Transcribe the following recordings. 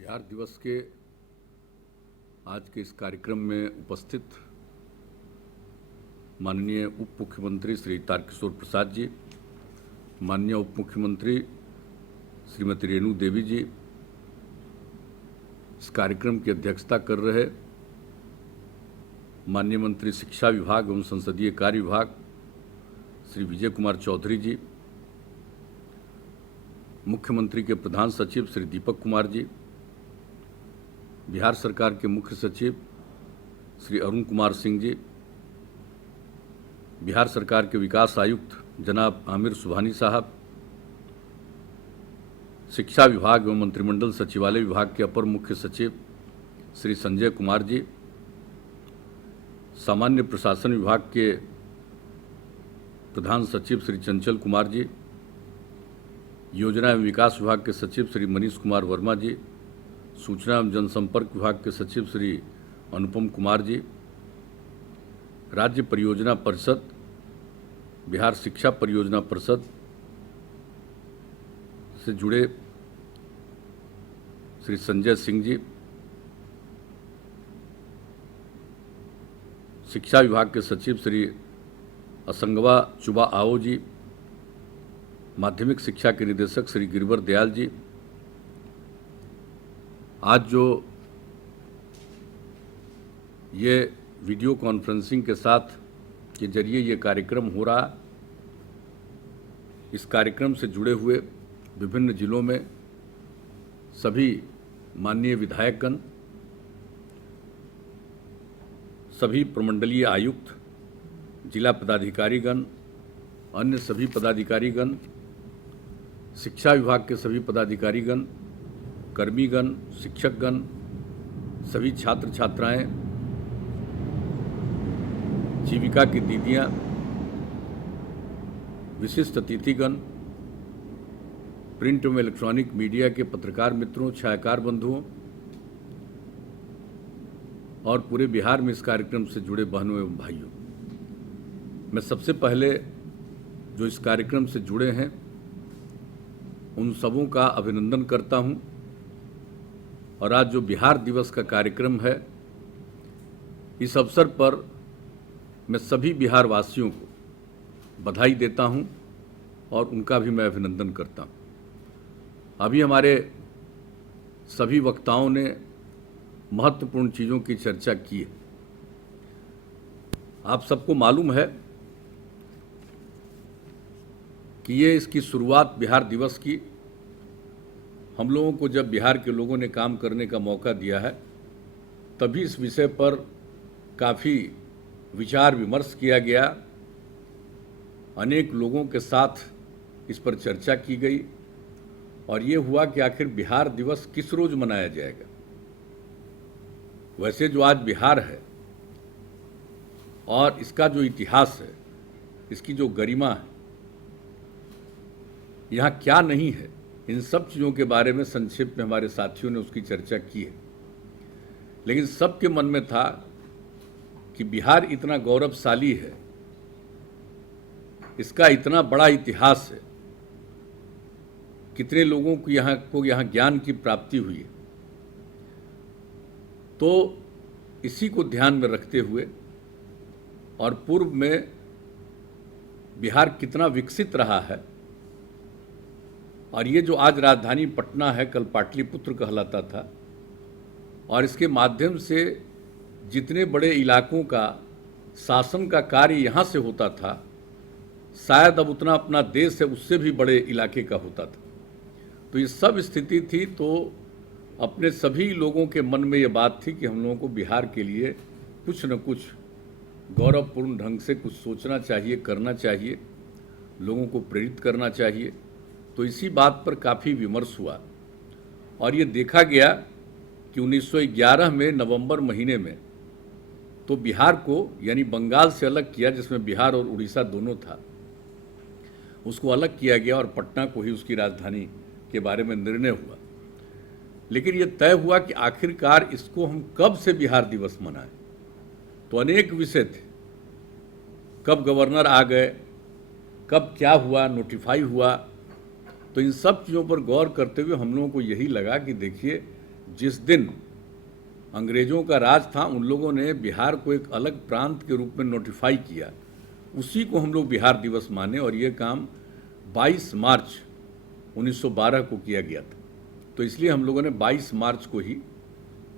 बिहार दिवस के आज के इस कार्यक्रम में उपस्थित माननीय उप मुख्यमंत्री श्री तारकिशोर प्रसाद जी, माननीय उप मुख्यमंत्री श्रीमती रेणु देवी जी, इस कार्यक्रम की अध्यक्षता कर रहे माननीय मंत्री शिक्षा विभाग एवं संसदीय कार्य विभाग श्री विजय कुमार चौधरी जी, मुख्यमंत्री के प्रधान सचिव श्री दीपक कुमार जी, बिहार सरकार के मुख्य सचिव श्री अरुण कुमार सिंह जी, बिहार सरकार के विकास आयुक्त जनाब आमिर सुबहानी साहब, शिक्षा विभाग एवं मंत्रिमंडल सचिवालय विभाग के अपर मुख्य सचिव श्री संजय कुमार जी, सामान्य प्रशासन विभाग के प्रधान सचिव श्री चंचल कुमार जी, योजना एवं विकास विभाग के सचिव श्री मनीष कुमार वर्मा जी, सूचना एवं जनसंपर्क विभाग के सचिव श्री अनुपम कुमार जी, राज्य परियोजना परिषद, बिहार शिक्षा परियोजना परिषद से जुड़े श्री संजय सिंह जी, शिक्षा विभाग के सचिव श्री असंगवा चुबा आओ जी, माध्यमिक शिक्षा के निदेशक श्री गिरिवर दयाल जी, आज जो ये वीडियो कॉन्फ्रेंसिंग के साथ के जरिए ये कार्यक्रम हो रहा, इस कार्यक्रम से जुड़े हुए विभिन्न जिलों में सभी माननीय विधायकगण, सभी प्रमंडलीय आयुक्त, जिला पदाधिकारीगण, अन्य सभी पदाधिकारीगण, शिक्षा विभाग के सभी पदाधिकारीगण, कर्मीगण, शिक्षकगण, सभी छात्र छात्राएं, जीविका की दीदियां, विशिष्ट अतिथिगण, प्रिंट एवं इलेक्ट्रॉनिक मीडिया के पत्रकार मित्रों, छायाकार बंधुओं और पूरे बिहार में इस कार्यक्रम से जुड़े बहनों एवं भाइयों, मैं सबसे पहले जो इस कार्यक्रम से जुड़े हैं उन सबों का अभिनंदन करता हूं। और आज जो बिहार दिवस का कार्यक्रम है, इस अवसर पर मैं सभी बिहार वासियों को बधाई देता हूं और उनका भी मैं अभिनंदन करता हूं। अभी हमारे सभी वक्ताओं ने महत्वपूर्ण चीज़ों की चर्चा की है। आप सबको मालूम है कि ये इसकी शुरुआत बिहार दिवस की हम लोगों को जब बिहार के लोगों ने काम करने का मौका दिया है, तभी इस विषय पर काफ़ी विचार विमर्श किया गया, अनेक लोगों के साथ इस पर चर्चा की गई और ये हुआ कि आखिर बिहार दिवस किस रोज़ मनाया जाएगा। वैसे जो आज बिहार है और इसका जो इतिहास है, इसकी जो गरिमा है, यहाँ क्या नहीं है, इन सब चीज़ों के बारे में संक्षेप में हमारे साथियों ने उसकी चर्चा की है। लेकिन सबके मन में था कि बिहार इतना गौरवशाली है, इसका इतना बड़ा इतिहास है, कितने लोगों को यहाँ ज्ञान की प्राप्ति हुई है। तो इसी को ध्यान में रखते हुए और पूर्व में बिहार कितना विकसित रहा है, और ये जो आज राजधानी पटना है, कल पाटलिपुत्र कहलाता था, और इसके माध्यम से जितने बड़े इलाकों का शासन का कार्य यहाँ से होता था, शायद अब उतना अपना देश है उससे भी बड़े इलाके का होता था। तो ये सब स्थिति थी। तो अपने सभी लोगों के मन में ये बात थी कि हम लोगों को बिहार के लिए कुछ न कुछ गौरवपूर्ण ढंग से कुछ सोचना चाहिए, करना चाहिए, लोगों को प्रेरित करना चाहिए। तो इसी बात पर काफ़ी विमर्श हुआ और ये देखा गया कि 1911 में नवंबर महीने में तो बिहार को यानी बंगाल से अलग किया, जिसमें बिहार और उड़ीसा दोनों था, उसको अलग किया गया और पटना को ही उसकी राजधानी के बारे में निर्णय हुआ। लेकिन ये तय हुआ कि आखिरकार इसको हम कब से बिहार दिवस मनाएं। तो अनेक विषय थे, कब गवर्नर आ गए, कब क्या हुआ, नोटिफाई हुआ। तो इन सब चीज़ों पर गौर करते हुए हम लोगों को यही लगा कि देखिए, जिस दिन अंग्रेज़ों का राज था उन लोगों ने बिहार को एक अलग प्रांत के रूप में नोटिफाई किया, उसी को हम लोग बिहार दिवस माने और ये काम 22 मार्च 1912 को किया गया था। तो इसलिए हम लोगों ने 22 मार्च को ही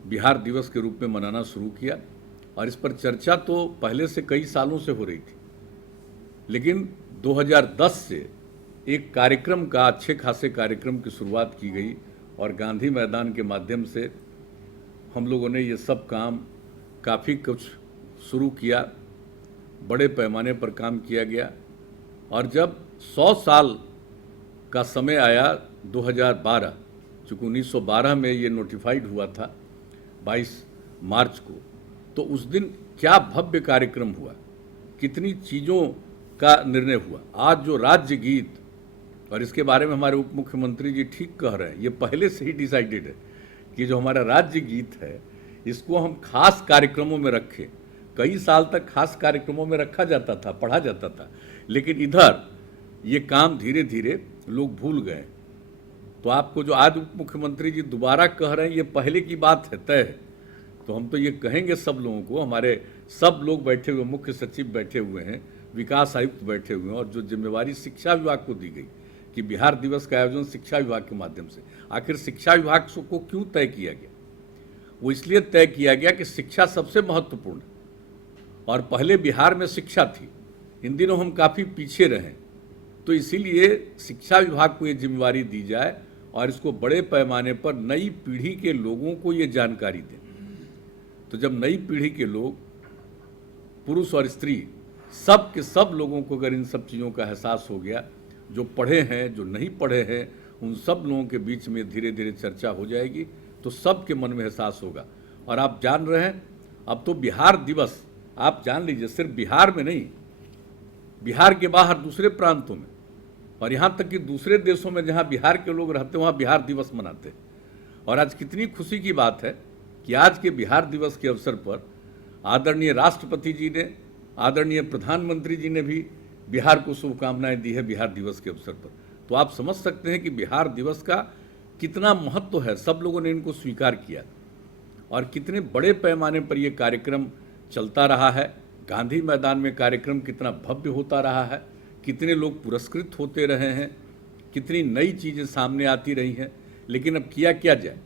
बिहार दिवस के रूप में मनाना शुरू किया और इस पर चर्चा तो पहले से कई सालों से हो रही थी, लेकिन 2010 से एक कार्यक्रम का, अच्छे खासे कार्यक्रम की शुरुआत की गई और गांधी मैदान के माध्यम से हम लोगों ने ये सब काम काफ़ी कुछ शुरू किया, बड़े पैमाने पर काम किया गया। और जब 100 साल का समय आया 2012, चूँकि 1912 में ये नोटिफाइड हुआ था 22 मार्च को, तो उस दिन क्या भव्य कार्यक्रम हुआ, कितनी चीज़ों का निर्णय हुआ। आज जो राज्य गीत, और इसके बारे में हमारे उप मुख्यमंत्री जी ठीक कह रहे हैं, ये पहले से ही डिसाइडेड है कि जो हमारा राज्य गीत है इसको हम खास कार्यक्रमों में रखें। कई साल तक खास कार्यक्रमों में रखा जाता था, पढ़ा जाता था, लेकिन इधर ये काम धीरे धीरे लोग भूल गए। तो आपको जो आज उप मुख्यमंत्री जी दोबारा कह रहे हैं ये पहले की बात है, तय है। तो हम तो ये कहेंगे सब लोगों को, हमारे सब लोग बैठे हुए, मुख्य सचिव बैठे हुए हैं, विकास आयुक्त बैठे हुए हैं, और जो जिम्मेवारी शिक्षा विभाग को दी गई कि बिहार दिवस का आयोजन शिक्षा विभाग के माध्यम से, आखिर शिक्षा विभाग को क्यों तय किया गया? वो इसलिए तय किया गया कि शिक्षा सबसे महत्वपूर्ण है और पहले बिहार में शिक्षा थी, इन दिनों हम काफ़ी पीछे रहे, तो इसीलिए शिक्षा विभाग को ये जिम्मेवारी दी जाए और इसको बड़े पैमाने पर नई पीढ़ी के लोगों को ये जानकारी दें। तो जब नई पीढ़ी के लोग, पुरुष और स्त्री, सब के सब लोगों को अगर इन सब चीज़ों का एहसास हो गया, जो पढ़े हैं, जो नहीं पढ़े हैं, उन सब लोगों के बीच में धीरे धीरे चर्चा हो जाएगी, तो सबके मन में एहसास होगा। और आप जान रहे हैं, अब तो बिहार दिवस आप जान लीजिए सिर्फ बिहार में नहीं, बिहार के बाहर दूसरे प्रांतों में और यहाँ तक कि दूसरे देशों में जहाँ बिहार के लोग रहते हैं वहाँ बिहार दिवस मनाते हैं। और आज कितनी खुशी की बात है कि आज के बिहार दिवस के अवसर पर आदरणीय राष्ट्रपति जी ने, आदरणीय प्रधानमंत्री जी ने भी बिहार को शुभकामनाएं दी है बिहार दिवस के अवसर पर। तो आप समझ सकते हैं कि बिहार दिवस का कितना महत्व है, सब लोगों ने इनको स्वीकार किया और कितने बड़े पैमाने पर यह कार्यक्रम चलता रहा है। गांधी मैदान में कार्यक्रम कितना भव्य होता रहा है, कितने लोग पुरस्कृत होते रहे हैं, कितनी नई चीज़ें सामने आती रही हैं। लेकिन अब किया क्या जाए,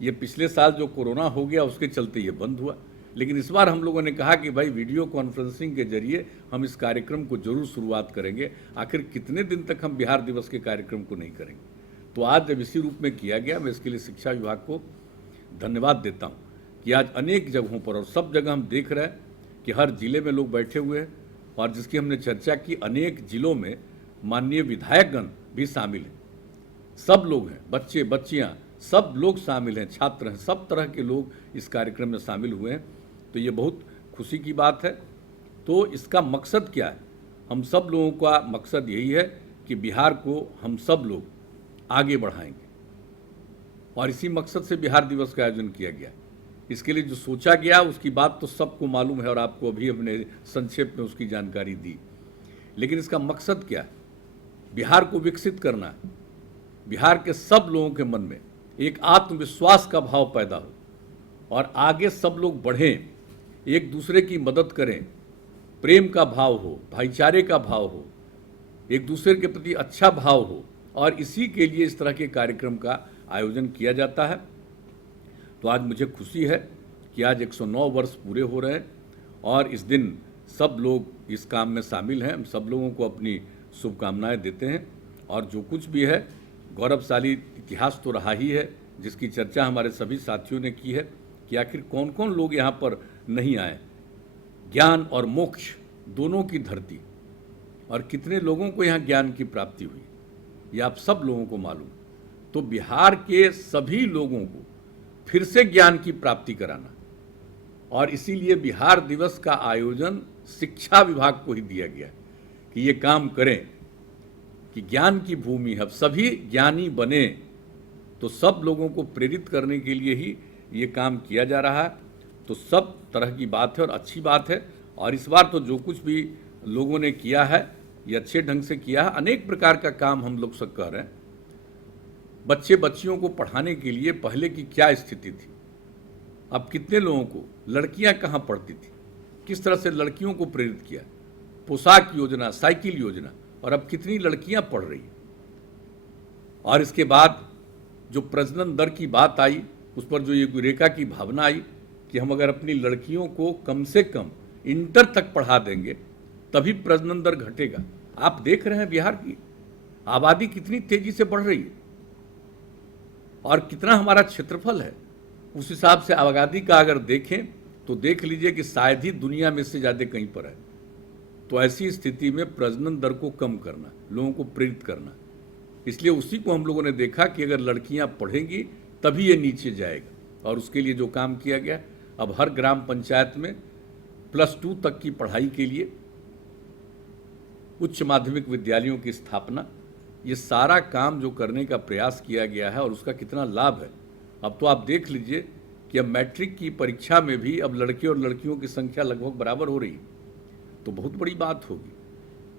ये पिछले साल जो कोरोना हो गया उसके चलते ये बंद हुआ, लेकिन इस बार हम लोगों ने कहा कि भाई वीडियो कॉन्फ्रेंसिंग के जरिए हम इस कार्यक्रम को जरूर शुरुआत करेंगे। आखिर कितने दिन तक हम बिहार दिवस के कार्यक्रम को नहीं करेंगे। तो आज जब इसी रूप में किया गया, मैं इसके लिए शिक्षा विभाग को धन्यवाद देता हूँ कि आज अनेक जगहों पर और सब जगह हम देख रहे हैं कि हर जिले में लोग बैठे हुए हैं और जिसकी हमने चर्चा की, अनेक जिलों में माननीय विधायकगण भी शामिल हैं, सब लोग हैं, बच्चे बच्चियाँ सब लोग शामिल हैं, छात्र हैं, सब तरह के लोग इस कार्यक्रम में शामिल हुए हैं। तो ये बहुत खुशी की बात है। तो इसका मकसद क्या है? हम सब लोगों का मकसद यही है कि बिहार को हम सब लोग आगे बढ़ाएंगे और इसी मकसद से बिहार दिवस का आयोजन किया गया। इसके लिए जो सोचा गया उसकी बात तो सबको मालूम है और आपको अभी हमने संक्षेप में उसकी जानकारी दी। लेकिन इसका मकसद क्या है? बिहार को विकसित करना है, बिहार के सब लोगों के मन में एक आत्मविश्वास का भाव पैदा हो और आगे सब लोग बढ़ें, एक दूसरे की मदद करें, प्रेम का भाव हो, भाईचारे का भाव हो, एक दूसरे के प्रति अच्छा भाव हो, और इसी के लिए इस तरह के कार्यक्रम का आयोजन किया जाता है। तो आज मुझे खुशी है कि आज 109 वर्ष पूरे हो रहे हैं और इस दिन सब लोग इस काम में शामिल हैं। हम सब लोगों को अपनी शुभकामनाएं देते हैं और जो कुछ भी है, गौरवशाली इतिहास तो रहा ही है, जिसकी चर्चा हमारे सभी साथियों ने की है कि आखिर कौन कौन लोग यहाँ पर नहीं आए। ज्ञान और मोक्ष दोनों की धरती, और कितने लोगों को यहाँ ज्ञान की प्राप्ति हुई, ये आप सब लोगों को मालूम। तो बिहार के सभी लोगों को फिर से ज्ञान की प्राप्ति कराना, और इसीलिए बिहार दिवस का आयोजन शिक्षा विभाग को ही दिया गया कि ये काम करें कि ज्ञान की भूमि है, सभी ज्ञानी बने। तो सब लोगों को प्रेरित करने के लिए ही ये काम किया जा रहा है। तो सब तरह की बात है और अच्छी बात है। और इस बार तो जो कुछ भी लोगों ने किया है ये अच्छे ढंग से किया है। अनेक प्रकार का काम हम लोग सब कर रहे हैं। बच्चे बच्चियों को पढ़ाने के लिए पहले की क्या स्थिति थी, अब कितने लोगों को, लड़कियां कहाँ पढ़ती थी, किस तरह से लड़कियों को प्रेरित किया, पोशाक योजना, साइकिल योजना, और अब कितनी लड़कियां पढ़ रही हैं। और इसके बाद जो प्रजनन दर की बात आई, उस पर जो ये यूरेका की भावना आई कि हम अगर अपनी लड़कियों को कम से कम इंटर तक पढ़ा देंगे तभी प्रजनन दर घटेगा। आप देख रहे हैं बिहार की आबादी कितनी तेजी से बढ़ रही है और कितना हमारा क्षेत्रफल है। उस हिसाब से आबादी का अगर देखें तो देख लीजिए कि शायद ही दुनिया में से ज़्यादा कहीं पर है। तो ऐसी स्थिति में प्रजनन दर को कम करना, लोगों को प्रेरित करना, इसलिए उसी को हम लोगों ने देखा कि अगर लड़कियां पढ़ेंगी तभी ये नीचे जाएगा। और उसके लिए जो काम किया गया, अब हर ग्राम पंचायत में +2 तक की पढ़ाई के लिए उच्च माध्यमिक विद्यालयों की स्थापना, ये सारा काम जो करने का प्रयास किया गया है और उसका कितना लाभ है। अब तो आप देख लीजिए कि अब मैट्रिक की परीक्षा में भी अब लड़के और लड़कियों की संख्या लगभग बराबर हो रही है, तो बहुत बड़ी बात होगी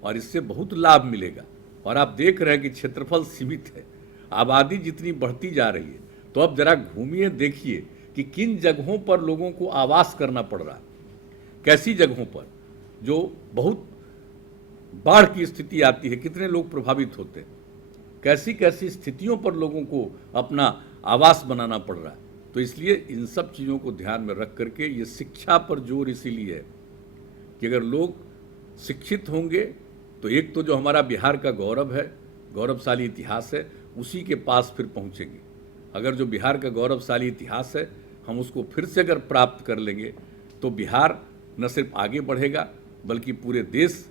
और इससे बहुत लाभ मिलेगा। और आप देख रहे हैं कि क्षेत्रफल सीमित है, आबादी जितनी बढ़ती जा रही है, तो अब जरा घूमिए, देखिए कि किन जगहों पर लोगों को आवास करना पड़ रहा है, कैसी जगहों पर जो बहुत बाढ़ की स्थिति आती है, कितने लोग प्रभावित होते हैं, कैसी कैसी स्थितियों पर लोगों को अपना आवास बनाना पड़ रहा है। तो इसलिए इन सब चीज़ों को ध्यान में रख करके ये शिक्षा पर जोर इसीलिए है कि अगर लोग शिक्षित होंगे तो एक तो जो हमारा बिहार का गौरव है, गौरवशाली इतिहास है, उसी के पास फिर पहुंचेंगे। अगर जो बिहार का गौरवशाली इतिहास है हम उसको फिर से अगर प्राप्त कर लेंगे तो बिहार न सिर्फ आगे बढ़ेगा बल्कि पूरे देश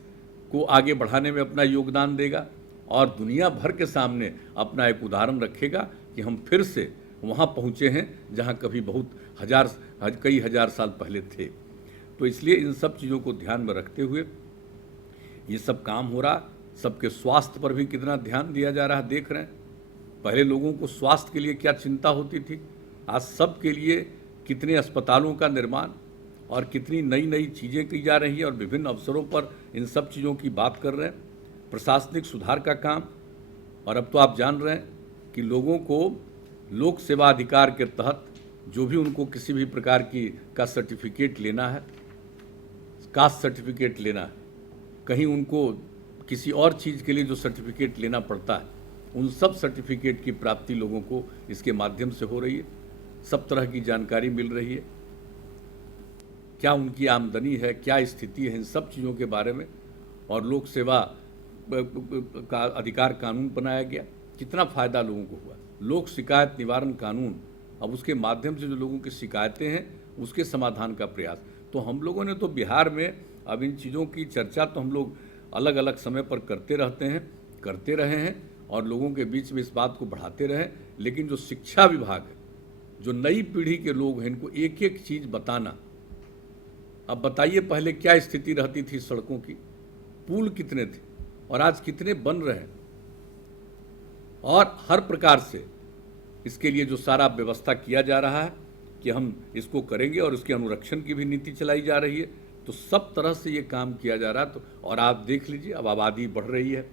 को आगे बढ़ाने में अपना योगदान देगा और दुनिया भर के सामने अपना एक उदाहरण रखेगा कि हम फिर से वहाँ पहुँचे हैं जहाँ कभी कई हजार साल पहले थे। तो इसलिए इन सब चीज़ों को ध्यान में रखते हुए ये सब काम हो रहा। सबके स्वास्थ्य पर भी कितना ध्यान दिया जा रहा है, देख रहे हैं। पहले लोगों को स्वास्थ्य के लिए क्या चिंता होती थी, आज सब के लिए कितने अस्पतालों का निर्माण और कितनी नई नई चीज़ें की जा रही हैं और विभिन्न अवसरों पर इन सब चीज़ों की बात कर रहे हैं। प्रशासनिक सुधार का काम, और अब तो आप जान रहे हैं कि लोगों को लोक सेवा अधिकार के तहत जो भी उनको किसी भी प्रकार का सर्टिफिकेट लेना है, कास्ट सर्टिफिकेट लेना है, कहीं उनको किसी और चीज़ के लिए जो सर्टिफिकेट लेना पड़ता है, उन सब सर्टिफिकेट की प्राप्ति लोगों को इसके माध्यम से हो रही है। सब तरह की जानकारी मिल रही है, क्या उनकी आमदनी है, क्या स्थिति है, इन सब चीज़ों के बारे में। और लोक सेवा का अधिकार कानून बनाया गया, कितना फ़ायदा लोगों को हुआ। लोक शिकायत निवारण कानून, अब उसके माध्यम से जो लोगों की शिकायतें हैं उसके समाधान का प्रयास। तो हम लोगों ने तो बिहार में अब इन चीज़ों की चर्चा तो हम लोग अलग अलग समय पर करते रहे हैं और लोगों के बीच में इस बात को बढ़ाते रहे। लेकिन जो शिक्षा विभाग है, जो नई पीढ़ी के लोग हैं, इनको एक एक चीज़ बताना। अब बताइए पहले क्या स्थिति रहती थी सड़कों की, पुल कितने थे और आज कितने बन रहे हैं। और हर प्रकार से इसके लिए जो सारा व्यवस्था किया जा रहा है कि हम इसको करेंगे और उसके अनुरक्षण की भी नीति चलाई जा रही है, तो सब तरह से ये काम किया जा रहा है। तो और आप देख लीजिए अब आबादी बढ़ रही है,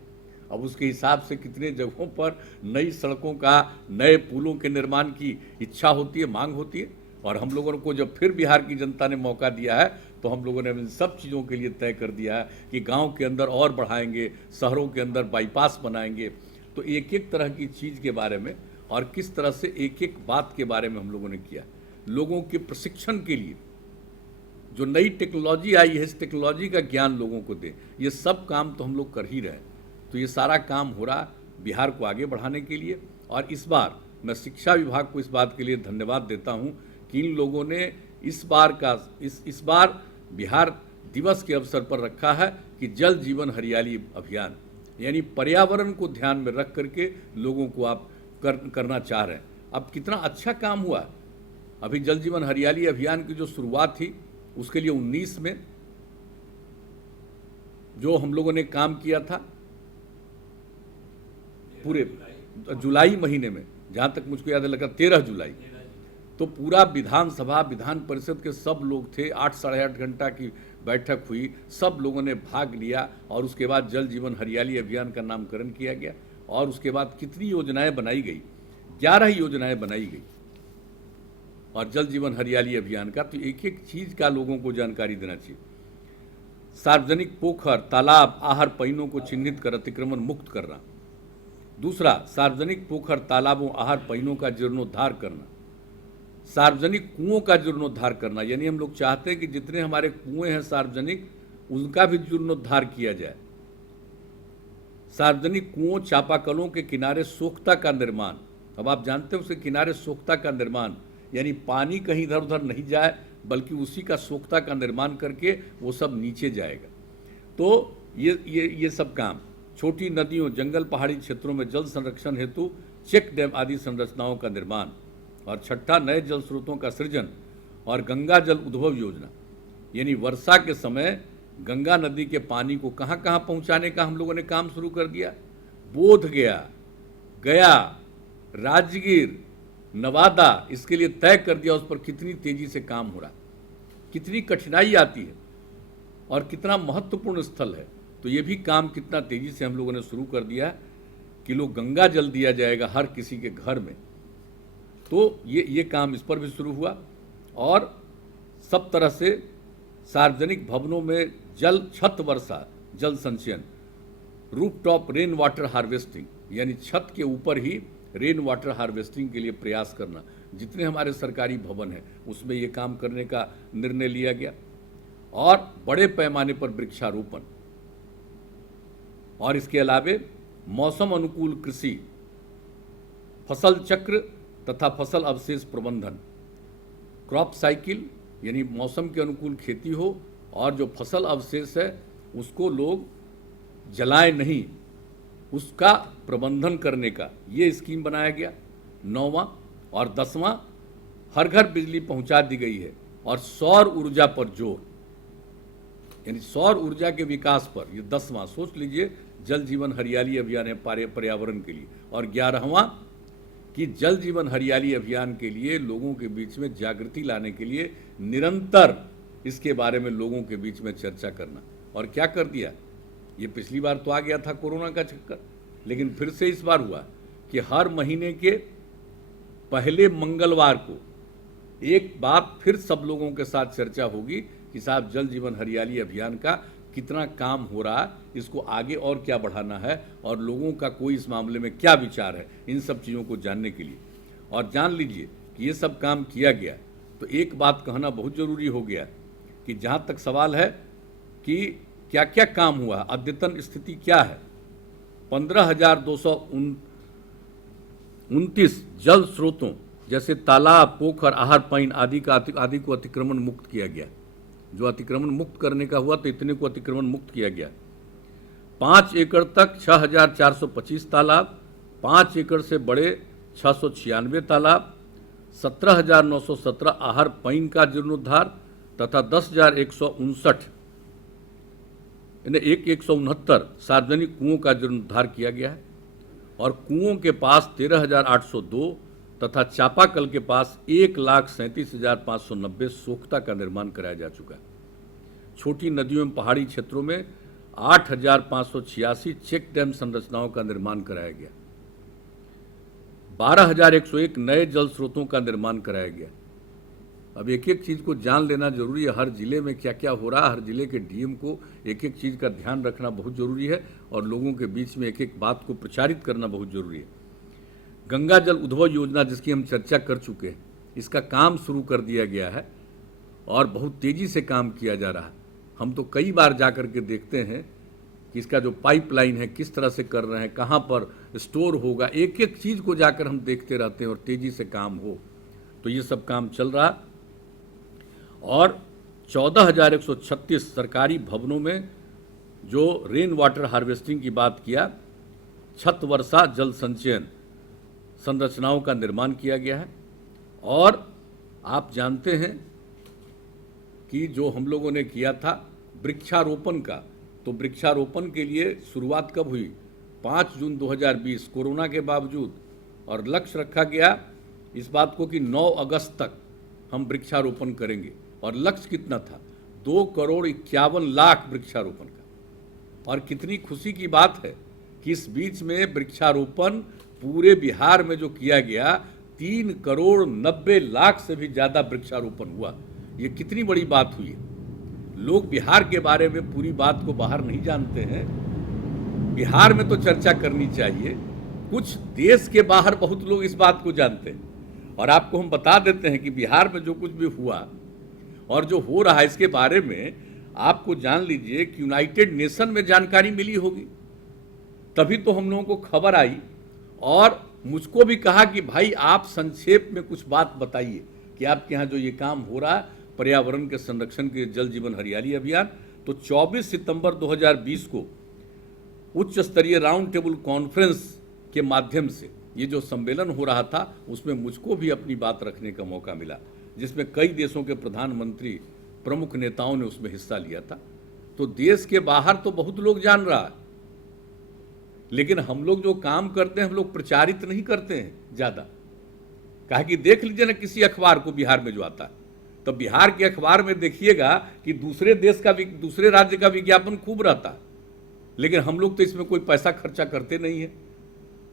अब उसके हिसाब से कितने जगहों पर नई सड़कों का, नए पुलों के निर्माण की इच्छा होती है, मांग होती है। और हम लोगों को जब फिर बिहार की जनता ने मौका दिया है तो हम लोगों ने इन सब चीज़ों के लिए तय कर दिया है कि गांव के अंदर और बढ़ाएंगे, शहरों के अंदर बाईपास बनाएंगे। तो एक एक तरह की चीज़ के बारे में और किस तरह से एक एक बात के बारे में हम लोगों ने किया। लोगों के प्रशिक्षण के लिए जो नई टेक्नोलॉजी आई है, इस टेक्नोलॉजी का ज्ञान लोगों को दें, ये सब काम तो हम लोग कर ही रहे हैं। तो ये सारा काम हो रहा बिहार को आगे बढ़ाने के लिए। और इस बार मैं शिक्षा विभाग को इस बात के लिए धन्यवाद देता हूँ कि इन लोगों ने इस बार बिहार दिवस के अवसर पर रखा है कि जल जीवन हरियाली अभियान, यानी पर्यावरण को ध्यान में रख करके लोगों को आप करना चाह रहे हैं। अब कितना अच्छा काम हुआ। अभी जल जीवन हरियाली अभियान की जो शुरुआत थी उसके लिए 19 में जो हम लोगों ने काम किया था, पूरे जुलाई महीने में, जहाँ तक मुझको याद है लगा 13 जुलाई, तो पूरा विधानसभा, विधान परिषद के सब लोग थे, 8 साढ़े 8 घंटा की बैठक हुई, सब लोगों ने भाग लिया। और उसके बाद जल जीवन हरियाली अभियान का नामकरण किया गया और उसके बाद कितनी योजनाएं बनाई गई। 11 योजनाएं बनाई गई और जल जीवन हरियाली अभियान का। तो एक एक चीज का लोगों को जानकारी देना चाहिए। सार्वजनिक पोखर, तालाब, आहर पइनों को चिन्हित कर अतिक्रमण मुक्त करना। दूसरा, सार्वजनिक पोखर, तालाबों, आहर पइनों का जीर्णोद्धार करना। सार्वजनिक कुओं का जीर्णोद्धार करना, यानी हम लोग चाहते हैं कि जितने हमारे कुएं हैं सार्वजनिक, उनका भी जीर्णोद्धार किया जाए। सार्वजनिक कुओं, चापाकलों के किनारे सोख्ता का निर्माण। अब आप जानते हैं उसके किनारे सोख्ता का निर्माण, यानी पानी कहीं इधर उधर नहीं जाए, बल्कि उसी का सोख्ता का निर्माण करके वो सब नीचे जाएगा। तो ये सब काम। छोटी नदियों, जंगल, पहाड़ी क्षेत्रों में जल संरक्षण हेतु चेक डैम आदि संरचनाओं का निर्माण। और छठा, नए जल स्रोतों का सृजन और गंगा जल उद्भव योजना, यानी वर्षा के समय गंगा नदी के पानी को कहाँ कहाँ पहुँचाने का हम लोगों ने काम शुरू कर दिया। बोधगया, गया, राजगीर, नवादा, इसके लिए तय कर दिया। उस पर कितनी तेजी से काम हो रहा, कितनी कठिनाई आती है और कितना महत्वपूर्ण स्थल है। तो ये भी काम कितना तेजी से हम लोगों ने शुरू कर दिया कि लोग गंगा जल दिया जाएगा हर किसी के घर में। तो ये काम इस पर भी शुरू हुआ। और सब तरह से सार्वजनिक भवनों में जल छत वर्षा, जल संचयन, रूफटॉप रेन वाटर हार्वेस्टिंग, यानी छत के ऊपर ही रेन वाटर हार्वेस्टिंग के लिए प्रयास करना। जितने हमारे सरकारी भवन हैं उसमें ये काम करने का निर्णय लिया गया। और बड़े पैमाने पर वृक्षारोपण, और इसके अलावे मौसम अनुकूल कृषि, फसल चक्र तथा फसल अवशेष प्रबंधन, क्रॉप साइकिल, यानी मौसम के अनुकूल खेती हो और जो फसल अवशेष है उसको लोग जलाएं नहीं, उसका प्रबंधन करने का ये स्कीम बनाया गया। 9वां और 10वां, हर घर बिजली पहुंचा दी गई है। और सौर ऊर्जा पर जोर, यानी सौर ऊर्जा के विकास पर, ये 10वां। सोच लीजिए, जल जीवन हरियाली अभियान है पर्यावरण के लिए। और 11वां कि जल जीवन हरियाली अभियान के लिए लोगों के बीच में जागृति लाने के लिए निरंतर इसके बारे में लोगों के बीच में चर्चा करना। और क्या कर दिया, ये पिछली बार तो आ गया था कोरोना का चक्कर, लेकिन फिर से इस बार हुआ कि हर महीने के पहले मंगलवार को एक बात फिर सब लोगों के साथ चर्चा होगी कि साहब जल जीवन हरियाली अभियान का कितना काम हो रहा है, इसको आगे और क्या बढ़ाना है, और लोगों का कोई इस मामले में क्या विचार है, इन सब चीज़ों को जानने के लिए। और जान लीजिए कि ये सब काम किया गया, तो एक बात कहना बहुत ज़रूरी हो गया कि जहाँ तक सवाल है कि क्या क्या काम हुआ, अद्यतन स्थिति क्या है। 15,229 जल स्रोतों जैसे तालाब, पोखर, आहर पइन आदि को अतिक्रमण मुक्त किया गया। जो अतिक्रमण मुक्त करने का हुआ तो इतने को अतिक्रमण मुक्त किया गया। 5 एकड़ तक 6,425 तालाब, 5 एकड़ से बड़े 696 तालाब, 17,917 आहर पइन का जीर्णोद्धार तथा 10,159 यानी 169 सार्वजनिक कुओं का जीर्णोद्धार किया गया है। और कुओं के पास 13,802 तथा चापाकल के पास 1,37,590 सोख्ता का निर्माण कराया जा चुका है। छोटी नदियों एवं पहाड़ी क्षेत्रों में 8,586 चेक डैम संरचनाओं का निर्माण कराया गया। 12,101 नए जल स्रोतों का निर्माण कराया गया। अब एक एक चीज़ को जान लेना जरूरी है, हर जिले में क्या क्या हो रहा है, हर जिले के डीएम को एक एक चीज़ का ध्यान रखना बहुत ज़रूरी है और लोगों के बीच में एक एक बात को प्रचारित करना बहुत ज़रूरी है। गंगा जल उद्भव योजना जिसकी हम चर्चा कर चुके हैं, इसका काम शुरू कर दिया गया है और बहुत तेज़ी से काम किया जा रहा है। हम तो कई बार जा कर के देखते हैं कि इसका जो पाइपलाइन है किस तरह से कर रहे हैं, कहाँ पर स्टोर होगा, एक एक चीज़ को जाकर हम देखते रहते हैं और तेज़ी से काम हो। तो ये सब काम चल रहा। और 14,136 सरकारी भवनों में जो रेन वाटर हार्वेस्टिंग की बात किया, छत वर्षा जल संचयन संरचनाओं का निर्माण किया गया है। और आप जानते हैं कि जो हम लोगों ने किया था वृक्षारोपण का, तो वृक्षारोपण के लिए शुरुआत कब हुई, 5 जून 2020 कोरोना के बावजूद। और लक्ष्य रखा गया इस बात को कि 9 अगस्त तक हम वृक्षारोपण करेंगे। और लक्ष्य कितना था, 2,51,00,000 वृक्षारोपण का। और कितनी खुशी की बात है कि इस बीच में वृक्षारोपण पूरे बिहार में जो किया गया 3,90,00,000 से भी ज़्यादा वृक्षारोपण हुआ। ये कितनी बड़ी बात हुई है। लोग बिहार के बारे में पूरी बात को बाहर नहीं जानते हैं। बिहार में तो चर्चा करनी चाहिए, कुछ देश के बाहर बहुत लोग इस बात को जानते हैं। और आपको हम बता देते हैं कि बिहार में जो कुछ भी हुआ और जो हो रहा है इसके बारे में आपको जान लीजिए कि यूनाइटेड नेशन में जानकारी मिली होगी, तभी तो हम लोगों को खबर आई। और मुझको भी कहा कि भाई आप संक्षेप में कुछ बात बताइए कि आपके यहाँ जो ये काम हो रहा है पर्यावरण के संरक्षण के जल जीवन हरियाली अभियान। तो 24 सितंबर 2020 को उच्च स्तरीय राउंड टेबल कॉन्फ्रेंस के माध्यम से ये जो सम्मेलन हो रहा था उसमें मुझको भी अपनी बात रखने का मौका मिला, जिसमें कई देशों के प्रधानमंत्री प्रमुख नेताओं ने उसमें हिस्सा लिया था। तो देश के बाहर तो बहुत लोग जान रहा है, लेकिन हम लोग जो काम करते हैं हम लोग प्रचारित नहीं करते हैं ज़्यादा। कहा कि देख लीजिए ना किसी अखबार को बिहार में जो आता है, तो बिहार के अखबार में देखिएगा कि दूसरे देश का दूसरे राज्य का विज्ञापन खूब रहता है, लेकिन हम लोग तो इसमें कोई पैसा खर्चा करते नहीं है।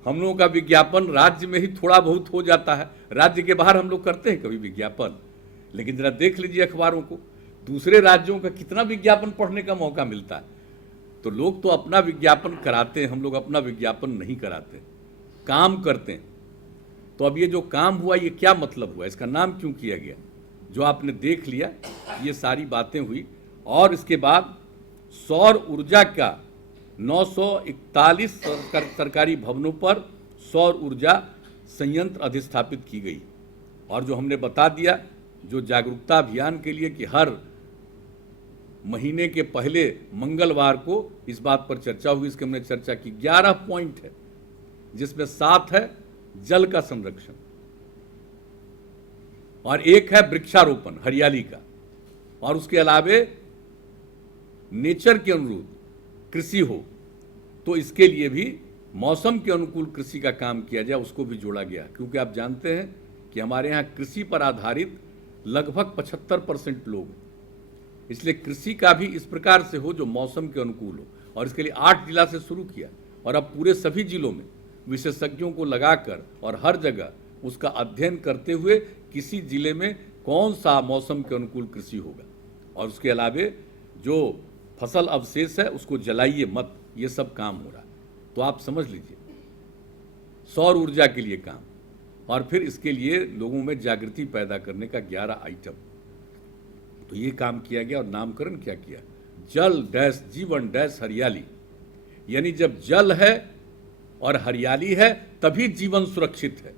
हम लोगों का विज्ञापन राज्य में ही थोड़ा बहुत हो जाता है, राज्य के बाहर हम लोग करते हैं कभी विज्ञापन। लेकिन जरा देख लीजिए अखबारों को, दूसरे राज्यों का कितना विज्ञापन पढ़ने का मौका मिलता है। तो लोग तो अपना विज्ञापन कराते हैं, हम लोग अपना विज्ञापन नहीं कराते, काम करते हैं। तो अब ये जो काम हुआ ये क्या मतलब हुआ, इसका नाम क्यों किया गया, जो आपने देख लिया ये सारी बातें हुई। और इसके बाद सौर ऊर्जा का 941 सरकारी भवनों पर सौर ऊर्जा संयंत्र अधिस्थापित की गई। और जो हमने बता दिया जो जागरूकता अभियान के लिए कि हर महीने के पहले मंगलवार को इस बात पर चर्चा हुई, इसके हमने चर्चा की। 11 पॉइंट है जिसमें 7 है जल का संरक्षण और 1 है वृक्षारोपण हरियाली का, और उसके अलावे नेचर के अनुरूप कृषि हो तो इसके लिए भी मौसम के अनुकूल कृषि का काम किया जाए, उसको भी जोड़ा गया। क्योंकि आप जानते हैं कि हमारे यहाँ कृषि पर आधारित लगभग 75% लोग, इसलिए कृषि का भी इस प्रकार से हो जो मौसम के अनुकूल हो। और इसके लिए 8 जिला से शुरू किया और अब पूरे सभी जिलों में विशेषज्ञों को लगाकर और हर जगह उसका अध्ययन करते हुए किसी जिले में कौन सा मौसम के अनुकूल कृषि होगा। और उसके अलावे जो फसल अवशेष है उसको जलाइए मत, ये सब काम हो रहा है। तो आप समझ लीजिए सौर ऊर्जा के लिए काम, और फिर इसके लिए लोगों में जागृति पैदा करने का 11 आइटम। तो ये काम किया गया। और नामकरण क्या किया, जल डैश जीवन डैश हरियाली, यानी जब जल है और हरियाली है तभी जीवन सुरक्षित है।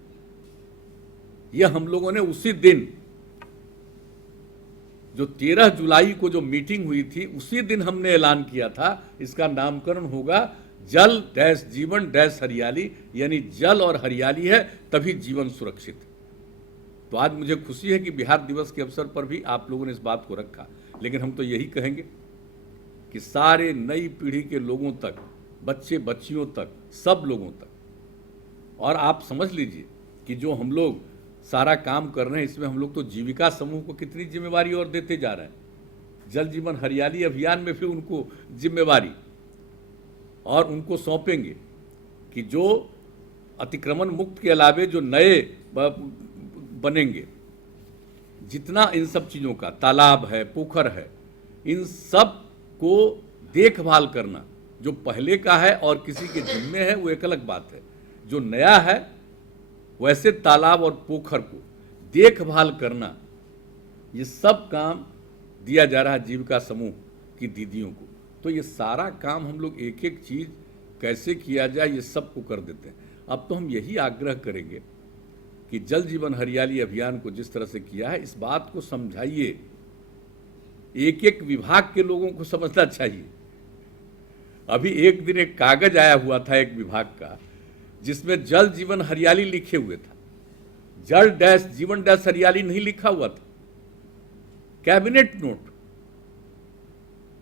यह हम लोगों ने उसी दिन जो 13 जुलाई को जो मीटिंग हुई थी उसी दिन हमने ऐलान किया था, इसका नामकरण होगा जल डैश जीवन डैश हरियाली, यानी जल और हरियाली है तभी जीवन सुरक्षित। तो आज मुझे खुशी है कि बिहार दिवस के अवसर पर भी आप लोगों ने इस बात को रखा। लेकिन हम तो यही कहेंगे कि सारे नई पीढ़ी के लोगों तक, बच्चे बच्चियों तक, सब लोगों तक, और आप समझ लीजिए कि जो हम लोग सारा काम कर रहे हैं इसमें हम लोग तो जीविका समूह को कितनी जिम्मेवारी और देते जा रहे हैं। जल जीवन हरियाली अभियान में भी उनको जिम्मेवारी और उनको सौंपेंगे कि जो अतिक्रमण मुक्त के अलावे जो नए बनेंगे, जितना इन सब चीज़ों का तालाब है, पोखर है, इन सब को देखभाल करना जो पहले का है और किसी के जिम्मे है वो एक अलग बात है। जो नया है वैसे तालाब और पोखर को देखभाल करना, ये सब काम दिया जा रहा है जीविका समूह की दीदियों को। तो ये सारा काम हम लोग एक एक चीज़ कैसे किया जाए ये सब को कर देते हैं। अब तो हम यही आग्रह करेंगे कि जल जीवन हरियाली अभियान को जिस तरह से किया है इस बात को समझाइए, एक एक विभाग के लोगों को समझना चाहिए। अभी एक दिन एक कागज आया हुआ था एक विभाग का जिसमें जल जीवन हरियाली लिखे हुए था, जल डैश जीवन डैश हरियाली नहीं लिखा हुआ था, कैबिनेट नोट।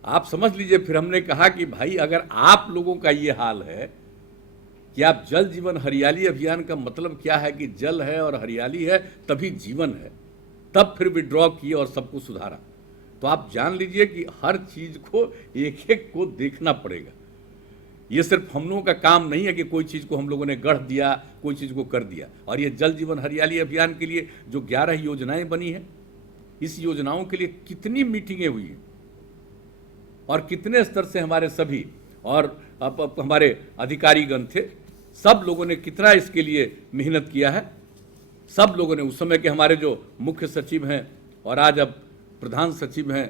आप समझ लीजिए। फिर हमने कहा कि भाई अगर आप लोगों का ये हाल है कि आप जल जीवन हरियाली अभियान का मतलब क्या है कि जल है और हरियाली है तभी जीवन है, तब फिर विड्रॉ किए और सबको सुधारा। तो आप जान लीजिए कि हर चीज को एक एक को देखना पड़ेगा। ये सिर्फ हम लोगों का काम नहीं है कि कोई चीज़ को हम लोगों ने गढ़ दिया, कोई चीज़ को कर दिया। और ये जल जीवन हरियाली अभियान के लिए जो 11 योजनाएं बनी हैं, इस योजनाओं के लिए कितनी मीटिंगें हुई हैं और कितने स्तर से हमारे सभी और अब हमारे अधिकारीगण थे, सब लोगों ने कितना इसके लिए मेहनत किया है। सब लोगों ने, उस समय के हमारे जो मुख्य सचिव हैं और आज अब प्रधान सचिव हैं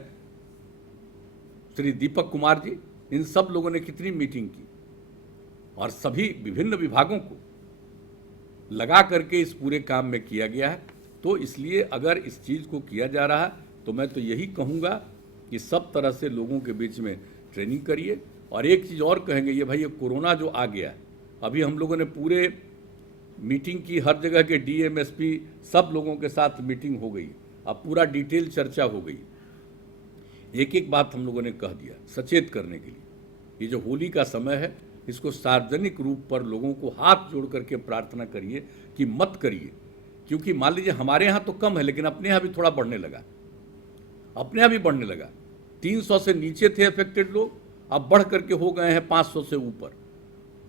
श्री दीपक कुमार जी, इन सब लोगों ने कितनी मीटिंग की और सभी विभिन्न विभागों को लगा करके इस पूरे काम में किया गया है। तो इसलिए अगर इस चीज़ को किया जा रहा है तो मैं तो यही कहूँगा कि सब तरह से लोगों के बीच में ट्रेनिंग करिए। और एक चीज़ और कहेंगे, ये भाई ये कोरोना जो आ गया, अभी हम लोगों ने पूरे मीटिंग की, हर जगह के डीएम एसपी सब लोगों के साथ मीटिंग हो गई, अब पूरा डिटेल चर्चा हो गई। एक एक बात हम लोगों ने कह दिया सचेत करने के लिए। ये जो होली का समय है, इसको सार्वजनिक रूप पर लोगों को हाथ जोड़ करके प्रार्थना करिए कि मत करिए, क्योंकि मान लीजिए हमारे यहाँ तो कम है लेकिन अपने यहाँ भी थोड़ा बढ़ने लगा, अपने यहाँ भी बढ़ने लगा। 300 से नीचे थे अफेक्टेड लोग, अब बढ़ करके हो गए हैं 500 से ऊपर,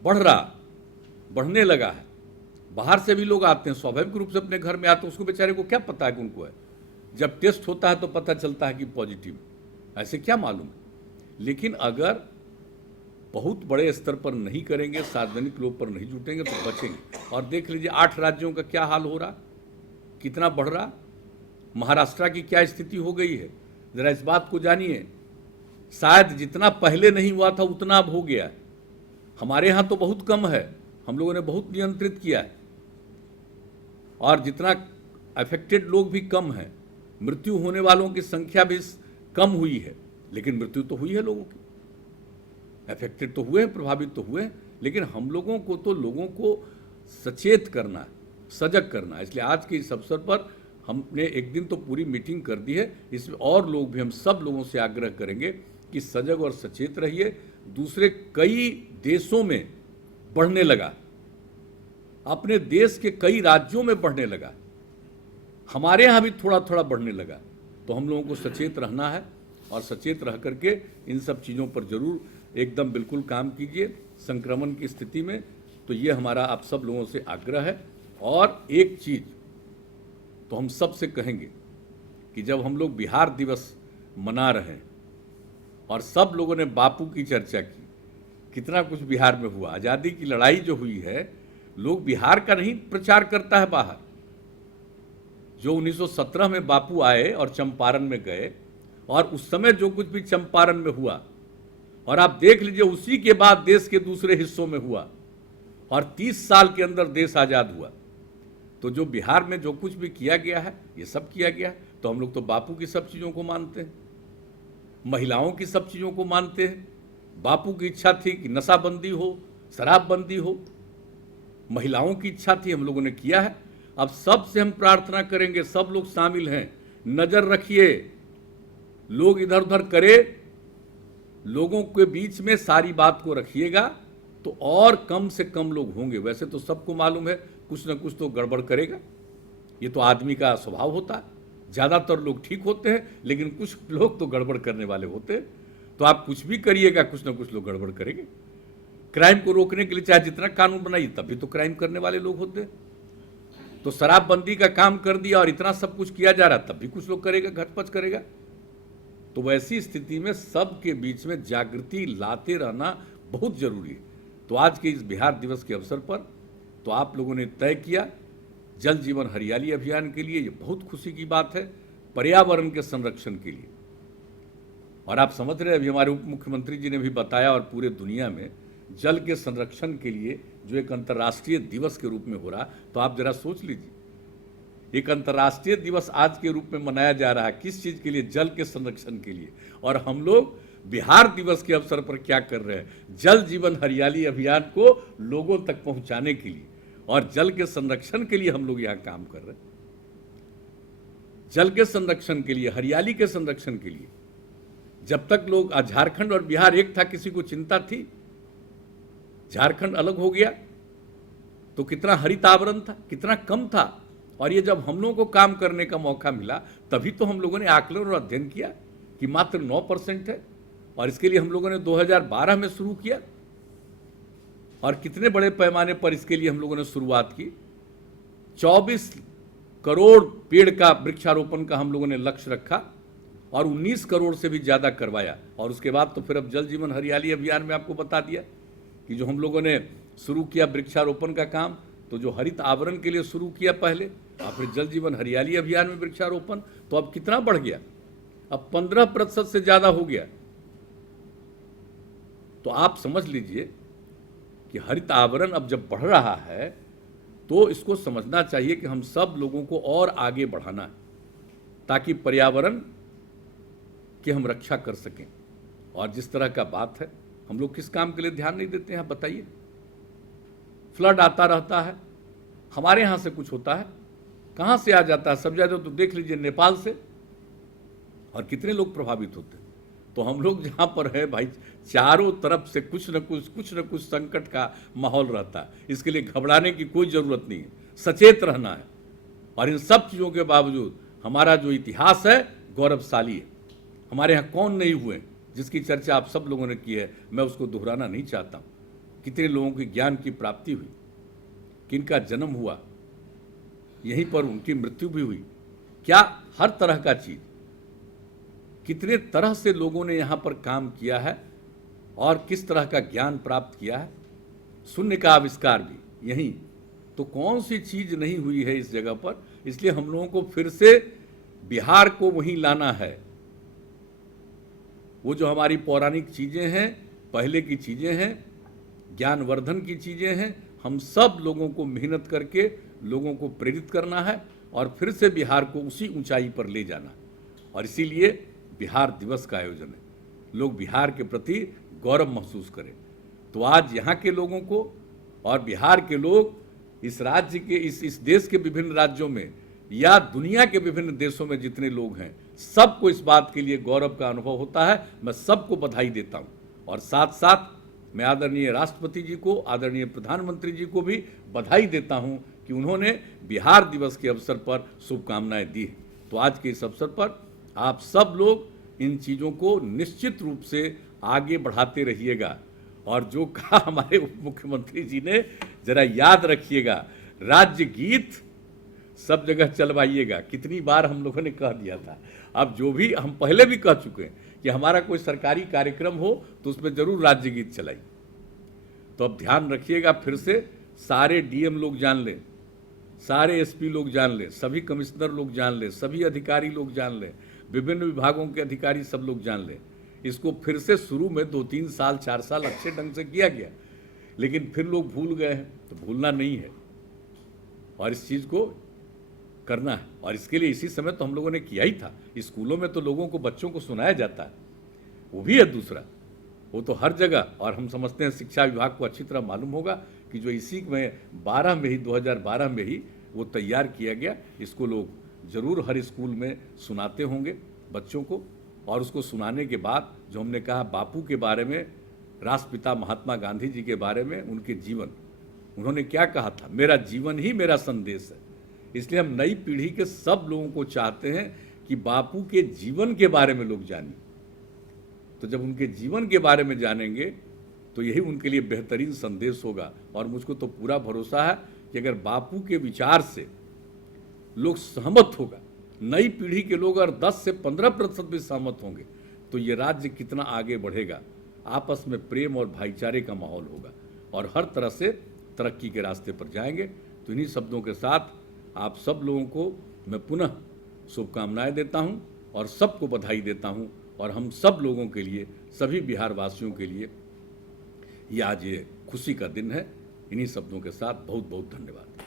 बढ़ रहा, बढ़ने लगा है। बाहर से भी लोग आते हैं, स्वाभाविक रूप से अपने घर में आते हैं, उसको बेचारे को क्या पता है कि उनको है। जब टेस्ट होता है तो पता चलता है कि पॉजिटिव, ऐसे क्या मालूम। लेकिन अगर बहुत बड़े स्तर पर नहीं करेंगे, सार्वजनिक लोग पर नहीं जुटेंगे तो बचेंगे। और देख लीजिए 8 राज्यों का क्या हाल हो रहा, कितना बढ़ रहा। महाराष्ट्र की क्या स्थिति हो गई है, जरा इस बात को जानिए। शायद जितना पहले नहीं हुआ था उतना अब हो गया है। हमारे यहाँ तो बहुत कम है, हम लोगों ने बहुत नियंत्रित किया है और जितना अफेक्टेड लोग भी कम हैं, मृत्यु होने वालों की संख्या भी कम हुई है, लेकिन मृत्यु तो हुई है लोगों की। अफेक्टेड तो हुए हैं, प्रभावित तो हुए हैं, लेकिन हम लोगों को तो लोगों को सचेत करना है, सजग करना है। इसलिए आज के इस अवसर पर हमने एक दिन तो पूरी मीटिंग कर दी है, इसमें और लोग भी, हम सब लोगों से आग्रह करेंगे कि सजग और सचेत रहिए। दूसरे कई देशों में बढ़ने लगा, अपने देश के कई राज्यों में बढ़ने लगा, हमारे यहाँ भी थोड़ा थोड़ा बढ़ने लगा। तो हम लोगों को सचेत रहना है और सचेत रह करके इन सब चीज़ों पर जरूर एकदम बिल्कुल काम कीजिए संक्रमण की स्थिति में। तो ये हमारा आप सब लोगों से आग्रह है। और एक चीज़ तो हम सब से कहेंगे कि जब हम लोग बिहार दिवस मना रहे हैं और सब लोगों ने बापू की चर्चा की, कितना कुछ बिहार में हुआ, आज़ादी की लड़ाई जो हुई है, लोग बिहार का नहीं प्रचार करता है बाहर। जो 1917 में बापू आए और चंपारण में गए और उस समय जो कुछ भी चंपारण में हुआ, और आप देख लीजिए उसी के बाद देश के दूसरे हिस्सों में हुआ और 30 साल के अंदर देश आज़ाद हुआ। तो जो बिहार में जो कुछ भी किया गया है, ये सब किया गया है। तो हम लोग तो बापू की सब चीज़ों को मानते हैं, महिलाओं की सब चीज़ों को मानते हैं। बापू की इच्छा थी कि नशाबंदी हो, शराबबंदी हो, महिलाओं की इच्छा थी, हम लोगों ने किया है। अब सबसे हम प्रार्थना करेंगे, सब लोग शामिल हैं, नज़र रखिए, लोग इधर उधर करे, लोगों के बीच में सारी बात को रखिएगा तो और कम से कम लोग होंगे। वैसे तो सबको मालूम है कुछ ना कुछ तो गड़बड़ करेगा, ये तो आदमी का स्वभाव होता है। ज़्यादातर लोग ठीक होते हैं लेकिन कुछ लोग तो गड़बड़ करने वाले होते हैं। तो आप कुछ भी करिएगा, कुछ ना कुछ लोग गड़बड़ करेंगे। क्राइम को रोकने के लिए चाहे जितना कानून बनाइए, तभी तो क्राइम करने वाले लोग होते हैं। तो शराबबंदी का काम कर दिया और इतना सब कुछ किया जा रहा, तब भी कुछ लोग करेगा, घटपच करेगा। तो वैसी स्थिति में सबके बीच में जागृति लाते रहना बहुत जरूरी है। तो आज के इस बिहार दिवस के अवसर पर तो आप लोगों ने तय किया जल जीवन हरियाली अभियान के लिए, ये बहुत खुशी की बात है, पर्यावरण के संरक्षण के लिए। और आप समझ रहे हैं, अभी हमारे उप मुख्यमंत्री जी ने भी बताया, और पूरे दुनिया में जल के संरक्षण के लिए जो एक अंतर्राष्ट्रीय दिवस के रूप में हो रहा, तो आप जरा सोच लीजिए, एक अंतर्राष्ट्रीय दिवस आज के रूप में मनाया जा रहा है, किस चीज़ के लिए? जल के संरक्षण के लिए। और हम लोग बिहार दिवस के अवसर पर क्या कर रहे हैं? जल जीवन हरियाली अभियान को लोगों तक पहुंचाने के लिए और जल के संरक्षण के लिए हम लोग यहाँ काम कर रहे हैं। जल के संरक्षण के लिए, हरियाली के संरक्षण के लिए। जब तक लोग झारखंड और बिहार एक था, किसी को चिंता थी? झारखंड अलग हो गया तो कितना हरित आवरण था, कितना कम था। और ये जब हम लोगों को काम करने का मौका मिला, तभी तो हम लोगों ने आकलन और अध्ययन किया कि मात्र 9% है। और इसके लिए हम लोगों ने 2012 में शुरू किया और कितने बड़े पैमाने पर इसके लिए हम लोगों ने शुरुआत की। 24 करोड़ पेड़ का वृक्षारोपण का हम लोगों ने लक्ष्य रखा और 19 करोड़ से भी ज़्यादा करवाया। और उसके बाद तो फिर अब जल जीवन हरियाली अभियान में आपको बता दिया कि जो हम लोगों ने शुरू किया वृक्षारोपण का काम, तो जो हरित आवरण के लिए शुरू किया पहले, और फिर जल जीवन हरियाली अभियान में वृक्षारोपण, तो अब कितना बढ़ गया, अब 15% से ज़्यादा हो गया। तो आप समझ लीजिए कि हरित आवरण अब जब बढ़ रहा है तो इसको समझना चाहिए कि हम सब लोगों को और आगे बढ़ाना है ताकि पर्यावरण की हम रक्षा कर सकें। और जिस तरह का बात है, हम लोग किस काम के लिए ध्यान नहीं देते हैं, आप बताइए। फ्लड आता रहता है, हमारे यहाँ से कुछ होता है, कहाँ से आ जाता है, सब ज्यादा तो देख लीजिए नेपाल से, और कितने लोग प्रभावित होते हैं। तो हम लोग जहाँ पर है भाई, चारों तरफ से कुछ न कुछ संकट का माहौल रहता है। इसके लिए घबराने की कोई ज़रूरत नहीं है, सचेत रहना है। और इन सब चीज़ों के बावजूद हमारा जो इतिहास है गौरवशाली है। हमारे यहाँ कौन नहीं हुए जिसकी चर्चा आप सब लोगों ने की है, मैं उसको दोहराना नहीं चाहता हूँ। कितने लोगों की ज्ञान की प्राप्ति हुई, किनका जन्म हुआ, यहीं पर उनकी मृत्यु भी हुई। क्या हर तरह का चीज़, कितने तरह से लोगों ने यहाँ पर काम किया है और किस तरह का ज्ञान प्राप्त किया है। शून्य का आविष्कार भी यहीं, तो कौन सी चीज़ नहीं हुई है इस जगह पर। इसलिए हम लोगों को फिर से बिहार को वहीं लाना है। वो जो हमारी पौराणिक चीज़ें हैं, पहले की चीज़ें हैं, ज्ञानवर्धन की चीज़ें हैं, हम सब लोगों को मेहनत करके लोगों को प्रेरित करना है और फिर से बिहार को उसी ऊंचाई पर ले जाना। और इसीलिए बिहार दिवस का आयोजन है, लोग बिहार के प्रति गौरव महसूस करें। तो आज यहाँ के लोगों को और बिहार के लोग इस राज्य के, इस देश के विभिन्न राज्यों में या दुनिया के विभिन्न देशों में जितने लोग हैं, सबको इस बात के लिए गौरव का अनुभव होता है। मैं सबको बधाई देता हूँ और साथ साथ मैं आदरणीय राष्ट्रपति जी को, आदरणीय प्रधानमंत्री जी को भी बधाई देता हूँ कि उन्होंने बिहार दिवस के अवसर पर शुभकामनाएं दी हैं। तो आज के इस अवसर पर आप सब लोग इन चीज़ों को निश्चित रूप से आगे बढ़ाते रहिएगा। और जो कहा हमारे उप मुख्यमंत्री जी ने, जरा याद रखिएगा, राज्य गीत सब जगह चलवाइएगा। कितनी बार हम लोगों ने कह दिया था, अब जो भी हम पहले भी कह चुके हैं कि हमारा कोई सरकारी कार्यक्रम हो तो उसमें जरूर राज्य गीत चलाइए। तो अब ध्यान रखिएगा, फिर से सारे डीएम लोग जान लें, सारे एसपी लोग जान लें, सभी कमिश्नर लोग जान लें, सभी अधिकारी लोग जान लें, विभिन्न विभागों के अधिकारी सब लोग जान लें। इसको फिर से शुरू में 2-3 साल 4 साल अच्छे ढंग से किया गया, लेकिन फिर लोग भूल गए हैं। तो भूलना नहीं है और इस चीज़ को करना है। और इसके लिए इसी समय तो हम लोगों ने किया ही था। स्कूलों में तो लोगों को, बच्चों को सुनाया जाता है, वो भी है दूसरा, वो तो हर जगह। और हम समझते हैं शिक्षा विभाग को अच्छी तरह मालूम होगा कि जो इसी में 2012 में ही वो तैयार किया गया, इसको लोग ज़रूर हर स्कूल में सुनाते होंगे बच्चों को। और उसको सुनाने के बाद जो हमने कहा बापू के बारे में, राष्ट्रपिता महात्मा गांधी जी के बारे में, उनके जीवन, उन्होंने क्या कहा था, मेरा जीवन ही मेरा संदेश है। इसलिए हम नई पीढ़ी के सब लोगों को चाहते हैं कि बापू के जीवन के बारे में लोग जानें। तो जब उनके जीवन के बारे में जानेंगे तो यही उनके लिए बेहतरीन संदेश होगा। और मुझको तो पूरा भरोसा है कि अगर बापू के विचार से लोग सहमत होगा, नई पीढ़ी के लोग अगर 10 से 15% भी सहमत होंगे, तो ये राज्य कितना आगे बढ़ेगा। आपस में प्रेम और भाईचारे का माहौल होगा और हर तरह से तरक्की के रास्ते पर जाएंगे। तो इन्हीं शब्दों के साथ आप सब लोगों को मैं पुनः शुभकामनाएं देता हूं और सबको बधाई देता हूं। और हम सब लोगों के लिए, सभी बिहार वासियों के लिए ये आज ये खुशी का दिन है। इन्हीं शब्दों के साथ बहुत बहुत धन्यवाद।